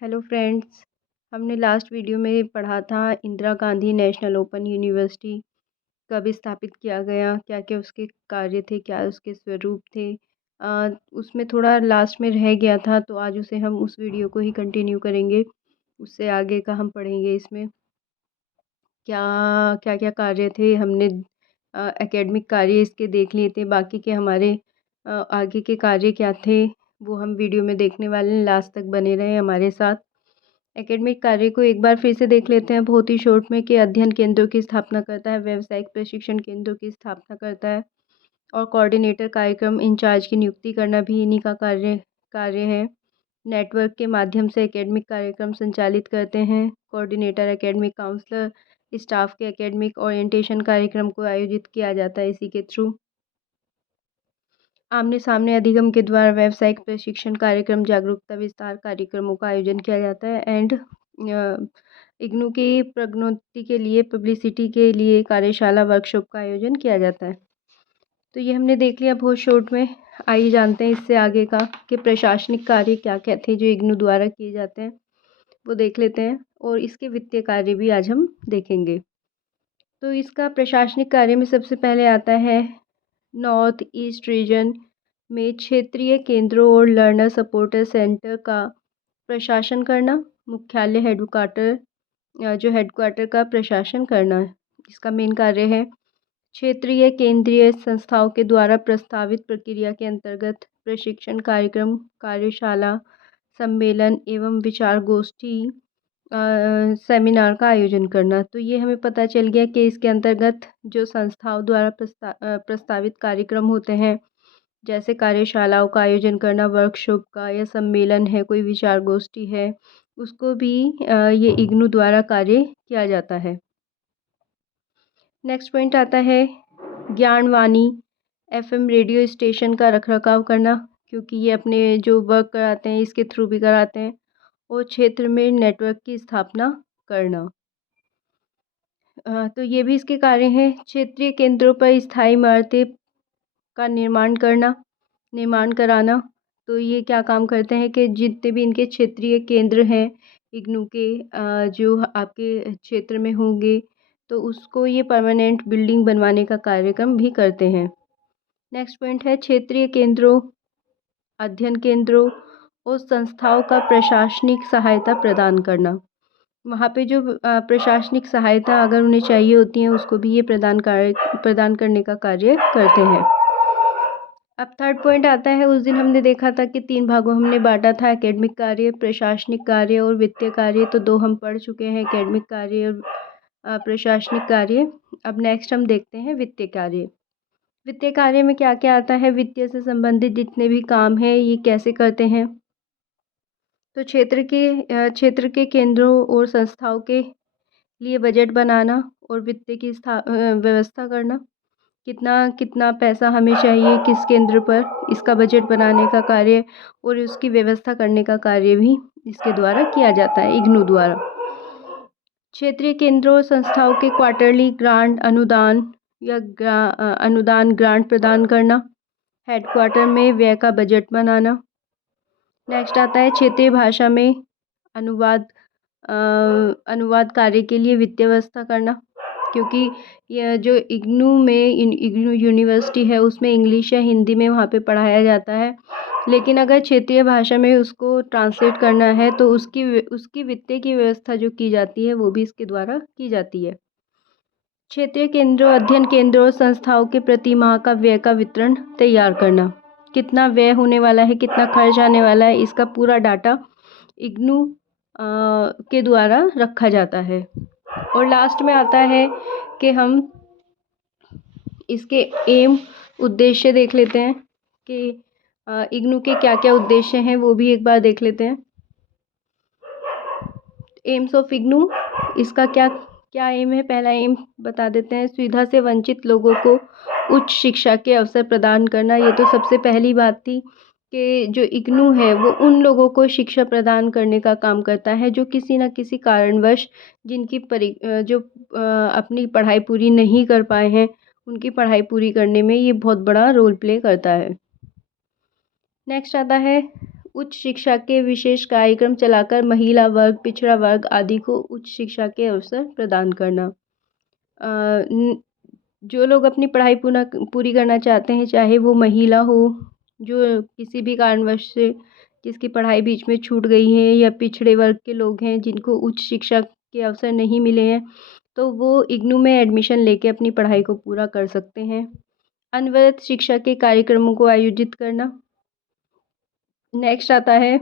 Hello friends. हमने last video में पढ़ा था Indira Gandhi national open university कब स्थापित किया गया, क्या क्या उसके कार्य थे, क्या उसके स्वरूप थे। उसमें थोड़ा लास्ट में रह गया था, तो आज उसे हम उस वीडियो को ही कंटिन्यू करेंगे। उससे आगे का हम पढ़ेंगे। इसमें क्या क्या क्या कार्य थे, हमने एकेडमिक कार्य इसके देख लिए थे। बाकी के हमारे आगे के कार्य क्या थे वो हम वीडियो में देखने वाले हैं। लास्ट तक बने रहे हमारे साथ। एकेडमिक कार्य को एक बार फिर से देख लेते हैं बहुत ही शॉर्ट में कि अध्ययन केंद्रों की स्थापना करता है, व्यावसायिक प्रशिक्षण केंद्रों की स्थापना करता है और कोऑर्डिनेटर कार्यक्रम इंचार्ज की नियुक्ति करना भी इन्हीं का कार्य है। नेटवर्क के माध्यम से एकेडमिक कार्यक्रम संचालित करते हैं। कोऑर्डिनेटर एकेडमिक काउंसलर स्टाफ के एकेडमिक ओरिएंटेशन कार्यक्रम को आयोजित किया जाता है इसी के थ्रू। आमने सामने अधिगम के द्वारा व्यावसायिक प्रशिक्षण कार्यक्रम, जागरूकता विस्तार कार्यक्रमों का आयोजन किया जाता है। एंड इग्नू की प्रगनोत्ति के लिए, पब्लिसिटी के लिए कार्यशाला वर्कशॉप का आयोजन किया जाता है। तो ये हमने देख लिया बहुत शॉर्ट में। आइए जानते हैं इससे आगे का कि प्रशासनिक कार्य क्या क्या थे जो इग्नू द्वारा किए जाते हैं, वो देख लेते हैं। और इसके वित्तीय कार्य भी आज हम देखेंगे। तो इसका प्रशासनिक कार्य में सबसे पहले आता है नॉर्थ ईस्ट रीजन में क्षेत्रीय केंद्रों और लर्नर सपोर्टर सेंटर का प्रशासन करना। मुख्यालय हेडक्वार्टर, जो हेडक्वार्टर का प्रशासन करना है, इसका मेन कार्य है। क्षेत्रीय केंद्रीय संस्थाओं के द्वारा प्रस्तावित प्रक्रिया के अंतर्गत प्रशिक्षण कार्यक्रम, कार्यशाला, सम्मेलन एवं विचार गोष्ठी, सेमिनार का आयोजन करना। तो ये हमें पता चल गया कि इसके अंतर्गत जो संस्थाओं द्वारा प्रस्तावित कार्यक्रम होते हैं, जैसे कार्यशालाओं का आयोजन करना, वर्कशॉप का या सम्मेलन है, कोई विचार गोष्ठी है, उसको भी ये इग्नू द्वारा कार्य किया जाता है। नेक्स्ट पॉइंट आता है ज्ञानवाणी एफएम रेडियो स्टेशन का रखरखाव करना, क्योंकि ये अपने जो वर्क कराते हैं इसके थ्रू भी कराते हैं। और क्षेत्र में नेटवर्क की स्थापना करना। तो ये भी इसके कार्य हैं। क्षेत्रीय केंद्रों पर स्थायी इमारतें का निर्माण कराना। तो ये क्या काम करते हैं कि जितने भी इनके क्षेत्रीय केंद्र हैं इग्नू के, जो आपके क्षेत्र में होंगे, तो उसको ये परमानेंट बिल्डिंग बनवाने का कार्यक्रम भी करते हैं। नेक्स्ट पॉइंट है क्षेत्रीय केंद्रों, अध्ययन केंद्रों और संस्थाओं का प्रशासनिक सहायता प्रदान करना। वहाँ पे जो प्रशासनिक सहायता अगर उन्हें चाहिए होती है, उसको भी ये प्रदान करने का कार्य करते हैं। अब थर्ड पॉइंट आता है, उस दिन हमने देखा था कि 3 भागों हमने बांटा था, एकेडमिक कार्य, प्रशासनिक कार्य और वित्तीय कार्य। तो 2 हम पढ़ चुके हैं, एकेडमिक कार्य और प्रशासनिक कार्य। अब नेक्स्ट हम देखते हैं वित्तीय कार्य। वित्तीय कार्य में क्या क्या आता है, वित्तीय से संबंधित जितने भी काम हैं ये कैसे करते हैं। तो क्षेत्र के केंद्रों और संस्थाओं के लिए बजट बनाना और वित्त की व्यवस्था करना। कितना कितना पैसा हमें चाहिए किस केंद्र पर, इसका बजट बनाने का कार्य और उसकी व्यवस्था करने का कार्य भी इसके द्वारा किया जाता है, इग्नू द्वारा। क्षेत्रीय केंद्रों और संस्थाओं के क्वार्टरली ग्रांट, अनुदान या अनुदान ग्रांट प्रदान करना। हेडक्वार्टर में व्यय का बजट बनाना। नेक्स्ट आता है क्षेत्रीय भाषा में अनुवाद अनुवाद कार्य के लिए वित्तीय व्यवस्था करना, क्योंकि यह जो इग्नू यूनिवर्सिटी है उसमें इंग्लिश या हिंदी में वहाँ पे पढ़ाया जाता है। लेकिन अगर क्षेत्रीय भाषा में उसको ट्रांसलेट करना है तो उसकी वित्तीय की व्यवस्था जो की जाती है वो भी इसके द्वारा की जाती है। क्षेत्रीय केंद्रों, अध्ययन केंद्रों, संस्थाओं के प्रति माह का व्यय का वितरण तैयार करना। कितना व्यय होने वाला है, कितना खर्च आने वाला है, इसका पूरा डाटा इग्नू के द्वारा रखा जाता है। और लास्ट में आता है कि हम इसके एम, उद्देश्य देख लेते हैं कि इग्नू के क्या क्या उद्देश्य हैं, वो भी एक बार देख लेते हैं। एम्स ऑफ इग्नू, इसका क्या क्या एम है। पहला एम बता देते हैं, सुविधा से वंचित लोगों को उच्च शिक्षा के अवसर प्रदान करना। ये तो सबसे पहली बात थी कि जो इग्नू है वो उन लोगों को शिक्षा प्रदान करने का काम करता है जो किसी न किसी कारणवश जिनकी जो अपनी पढ़ाई पूरी नहीं कर पाए हैं, उनकी पढ़ाई पूरी करने में ये बहुत बड़ा रोल प्ले करता है। नेक्स्ट आता है उच्च शिक्षा के विशेष कार्यक्रम चलाकर महिला वर्ग, पिछड़ा वर्ग आदि को उच्च शिक्षा के अवसर प्रदान करना। जो लोग अपनी पढ़ाई पूरी करना चाहते हैं, चाहे वो महिला हो, जो किसी भी कारणवश से जिसकी पढ़ाई बीच में छूट गई है, या पिछड़े वर्ग के लोग हैं जिनको उच्च शिक्षा के अवसर नहीं मिले हैं, तो वो इग्नू में एडमिशन लेके अपनी पढ़ाई को पूरा कर सकते हैं। अनवरत शिक्षा के कार्यक्रमों को आयोजित करना। नेक्स्ट आता है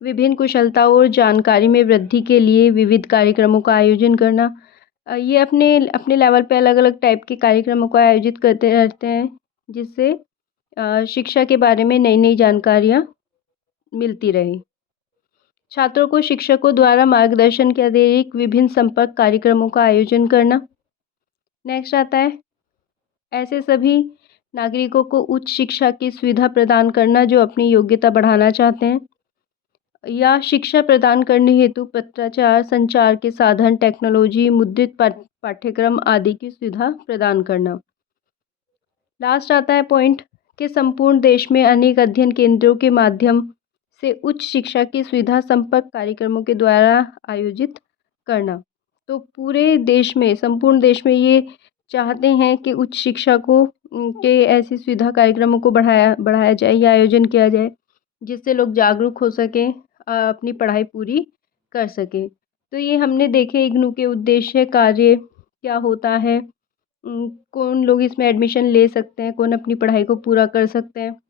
विभिन्न कुशलता और जानकारी में वृद्धि के लिए विविध कार्यक्रमों का आयोजन करना। ये अपने अपने लेवल पे अलग अलग टाइप के कार्यक्रमों को आयोजित करते रहते हैं, जिससे शिक्षा के बारे में नई नई जानकारियाँ मिलती रहे। छात्रों को शिक्षकों द्वारा मार्गदर्शन के अतिरिक्त विभिन्न संपर्क कार्यक्रमों का आयोजन करना। नेक्स्ट आता है ऐसे सभी नागरिकों को उच्च शिक्षा की सुविधा प्रदान करना जो अपनी योग्यता बढ़ाना चाहते हैं, या शिक्षा प्रदान करने हेतु पत्राचार, संचार के साधन, टेक्नोलॉजी, मुद्रित पाठ्यक्रम आदि की सुविधा प्रदान करना। लास्ट आता है पॉइंट कि संपूर्ण देश में अनेक अध्ययन केंद्रों के माध्यम से उच्च शिक्षा की सुविधा संपर्क कार्यक्रमों के द्वारा आयोजित करना। तो पूरे देश में, संपूर्ण देश में ये चाहते हैं कि उच्च शिक्षा को के ऐसी सुविधा कार्यक्रमों को बढ़ाया जाए या आयोजन किया जाए, जिससे लोग जागरूक हो सकें, अपनी पढ़ाई पूरी कर सकें। तो ये हमने देखे इग्नू के उद्देश्य, कार्य क्या होता है, कौन लोग इसमें एडमिशन ले सकते हैं, कौन अपनी पढ़ाई को पूरा कर सकते हैं।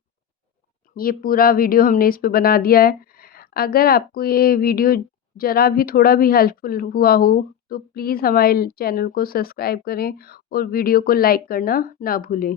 ये पूरा वीडियो हमने इस पे बना दिया है। अगर आपको ये वीडियो ज़रा भी थोड़ा भी हेल्पफुल हुआ हो तो प्लीज़ हमारे चैनल को सब्सक्राइब करें और वीडियो को लाइक करना ना भूलें।